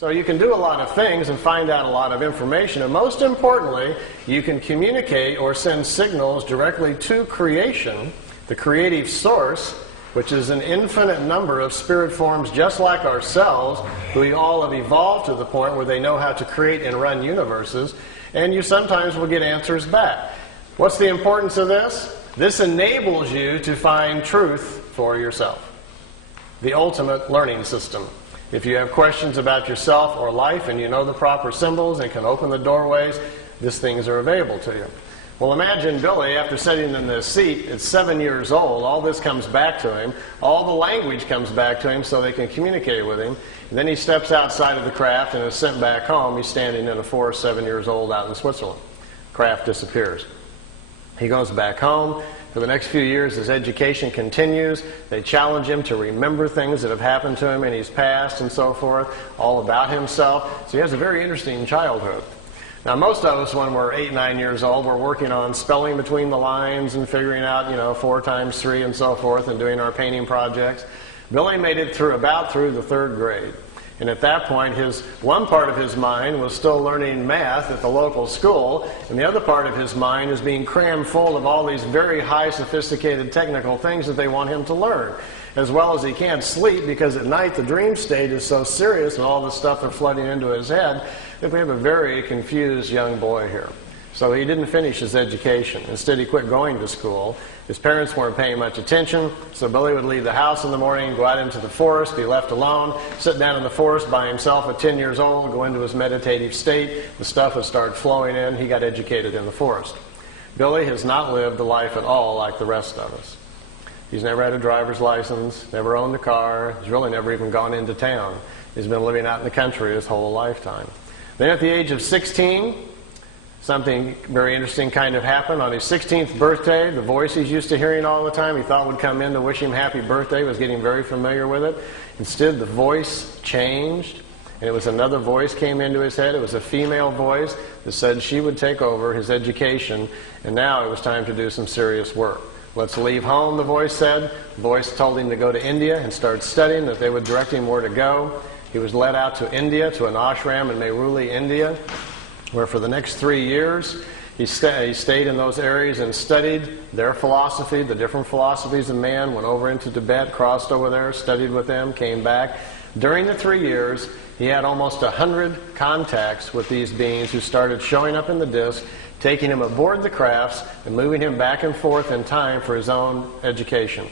So you can do a lot of things and find out a lot of information, and most importantly, you can communicate or send signals directly to creation, the creative source, which is an infinite number of spirit forms just like ourselves, who we all have evolved to the point where they know how to create and run universes, and you sometimes will get answers back. What's the importance of this? This enables you to find truth for yourself. The ultimate learning system. If you have questions about yourself or life and you know the proper symbols and can open the doorways, these things are available to you. Well, imagine Billy, after sitting in this seat, at 7 years old, all this comes back to him. All the language comes back to him so they can communicate with him. And then he steps outside of the craft and is sent back home. He's standing in a forest, 7 years old, out in Switzerland. Craft disappears. He goes back home. For the next few years, his education continues. They challenge him to remember things that have happened to him in his past and so forth, all about himself. So he has a very interesting childhood. Now, most of us, when we're 8, 9 years old, we're working on spelling between the lines and figuring out, 4 times 3 and so forth, and doing our painting projects. Billy made it through the 3rd grade. And at that point, one part of his mind was still learning math at the local school, and the other part of his mind is being crammed full of all these very high, sophisticated technical things that they want him to learn. As well as he can't sleep because at night the dream state is so serious and all this stuff are flooding into his head that we have a very confused young boy here. So he didn't finish his education. Instead, he quit going to school. His parents weren't paying much attention, so Billy would leave the house in the morning, go out into the forest, be left alone, sit down in the forest by himself at 10 years old, go into his meditative state. The stuff would start flowing in. He got educated in the forest. Billy has not lived a life at all like the rest of us. He's never had a driver's license, never owned a car. He's really never even gone into town. He's been living out in the country his whole lifetime. Then at the age of 16, something very interesting kind of happened. On his 16th birthday, the voice he's used to hearing all the time, he thought would come in to wish him happy birthday, was getting very familiar with it. Instead, the voice changed, and it was another voice came into his head. It was a female voice that said she would take over his education, and now it was time to do some serious work. Let's leave home, the voice said. The voice told him to go to India and start studying, that they would direct him where to go. He was led out to India, to an ashram in Mehruli, India, where for the next 3 years he stayed in those areas and studied their philosophy, the different philosophies of man, went over into Tibet, crossed over there, studied with them, came back. During the 3 years, he had almost 100 contacts with these beings who started showing up in the disc, taking him aboard the crafts and moving him back and forth in time for his own education.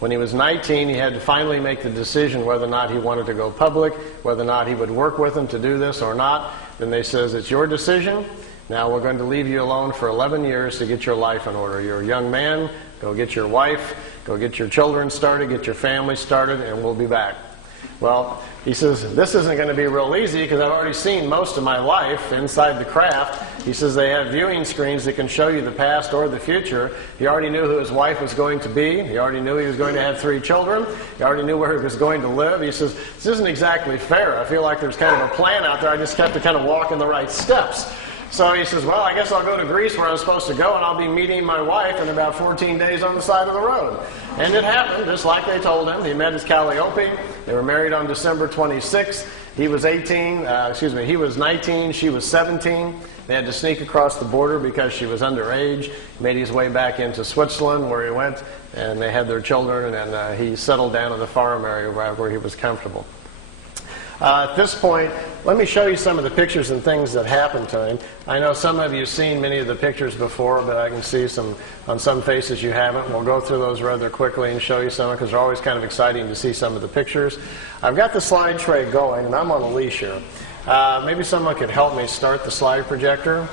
When he was 19, he had to finally make the decision whether or not he wanted to go public, whether or not he would work with them to do this or not. Then they says, it's your decision. Now we're going to leave you alone for 11 years to get your life in order. You're a young man. Go get your wife. Go get your children started. Get your family started, and we'll be back. Well, he says, this isn't going to be real easy because I've already seen most of my life inside the craft. He says they have viewing screens that can show you the past or the future. He already knew who his wife was going to be. He already knew he was going to have 3 children. He already knew where he was going to live. He says, this isn't exactly fair. I feel like there's kind of a plan out there. I just have to kind of walk in the right steps. So he says, well, I guess I'll go to Greece where I'm supposed to go, and I'll be meeting my wife in about 14 days on the side of the road. And it happened, just like they told him. He met his Calliope. They were married on December 26th. He was 19, she was 17. They had to sneak across the border because she was underage. He made his way back into Switzerland where he went, and they had their children, and he settled down in the farm area where he was comfortable. At this point, let me show you some of the pictures and things that happened to him. I know some of you have seen many of the pictures before, but I can see on some faces you haven't. We'll go through those rather quickly and show you some because they're always kind of exciting to see some of the pictures. I've got the slide tray going, and I'm on a leash here. Maybe someone could help me start the slide projector.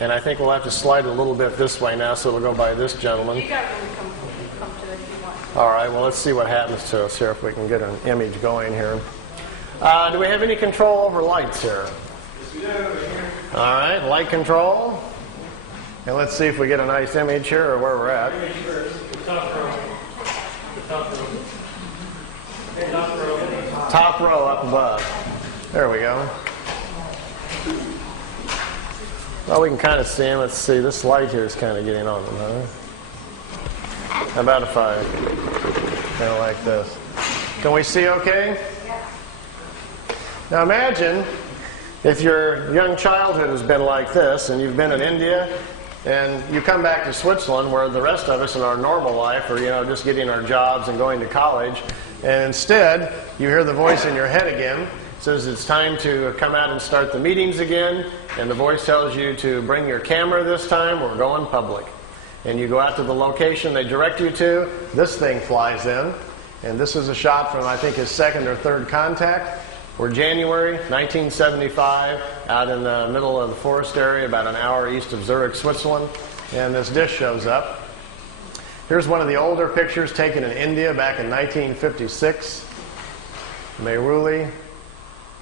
And I think we'll have to slide a little bit this way now, so it'll go by this gentleman. You got to come to it if you want. All right, well, let's see what happens to us here if we can get an image going here. Do we have any control over lights here? Yes, we do. All right, light control. And let's see if we get a nice image here or where we're at. Top row up above. There we go. Well, we can kind of see him. Let's see. This light here is kind of getting on them, huh? How about if I kind of like this? Can we see okay? Now imagine if your young childhood has been like this, and you've been in India, and you come back to Switzerland, where the rest of us in our normal life are, just getting our jobs and going to college, and instead you hear the voice in your head again. It says it's time to come out and start the meetings again, and the voice tells you to bring your camera this time, we're going public. And you go out to the location they direct you to, this thing flies in, and this is a shot from, I think, his second or third contact. We're January 1975, out in the middle of the forest area, about an hour east of Zurich, Switzerland, and this dish shows up. Here's one of the older pictures taken in India back in 1956. Mehruli.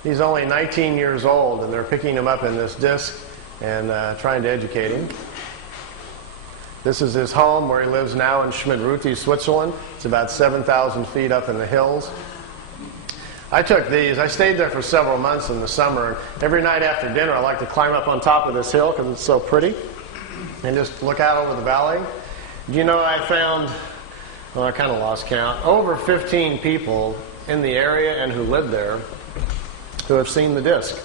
He's only 19 years old, and they're picking him up in this disc and trying to educate him. This is his home, where he lives now in Schmidruti, Switzerland. It's about 7,000 feet up in the hills. I took these. I stayed there for several months in the summer. Every night after dinner, I like to climb up on top of this hill because it's so pretty and just look out over the valley. I found, I kind of lost count, over 15 people in the area and who live there who have seen the disc,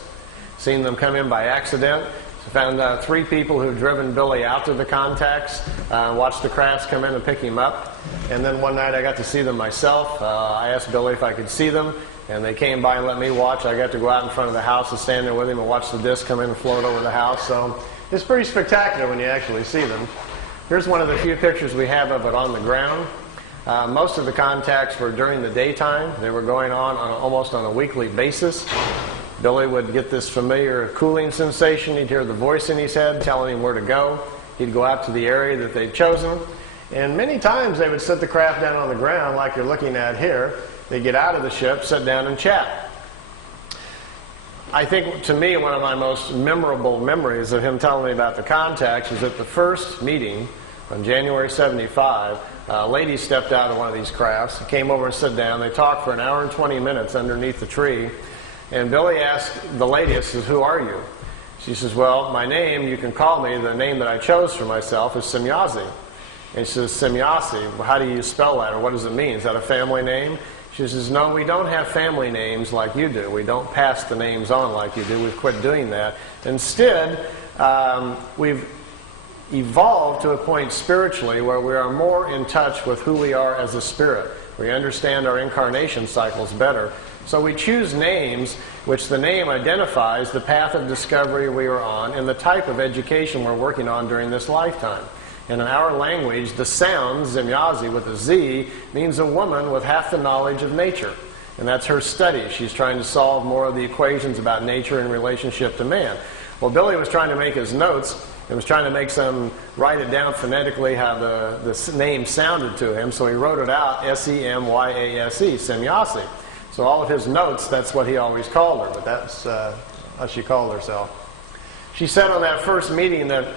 seen them come in by accident. I found 3 people who've driven Billy out to the contacts, watched the crafts come in and pick him up. And then one night I got to see them myself. I asked Billy if I could see them, and they came by and let me watch. I got to go out in front of the house and stand there with him and watch the disc come in and float over the house. So it's pretty spectacular when you actually see them. Here's one of the few pictures we have of it on the ground. Most of the contacts were during the daytime. They were going on almost on a weekly basis. Billy would get this familiar cooling sensation. He'd hear the voice in his head telling him where to go. He'd go out to the area that they'd chosen. And many times they would set the craft down on the ground like you're looking at here. They'd get out of the ship, sit down and chat. I think, to me, one of my most memorable memories of him telling me about the contacts was at the first meeting on January 75. A lady stepped out of one of these crafts, came over and sat down. They talked for an hour and 20 minutes underneath the tree. And Billy asked the lady, he says, "Who are you?" She says, "Well, my name, you can call me, the name that I chose for myself is Semyazi." And she says, "Semyazi, well, how do you spell that, or what does it mean? Is that a family name?" She says, "No, we don't have family names like you do. We don't pass the names on like you do. We've quit doing that. Instead, we've evolved to a point spiritually where we are more in touch with who we are as a spirit. We understand our incarnation cycles better. So we choose names which the name identifies the path of discovery we are on and the type of education we're working on during this lifetime. And in our language, the sound, Semyazi with a Z, means a woman with half the knowledge of nature. And that's her study. She's trying to solve more of the equations about nature in relationship to man. Well, Billy was trying to make his notes and was trying to make some, write it down phonetically how the name sounded to him. So he wrote it out, S-E-M-Y-A-S-E, Semyazi. So all of his notes, that's what he always called her, but that's how she called herself. She said on that first meeting that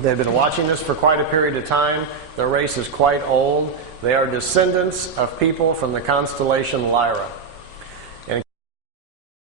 they've been watching this for quite a period of time. Their race is quite old. They are descendants of people from the constellation Lyra.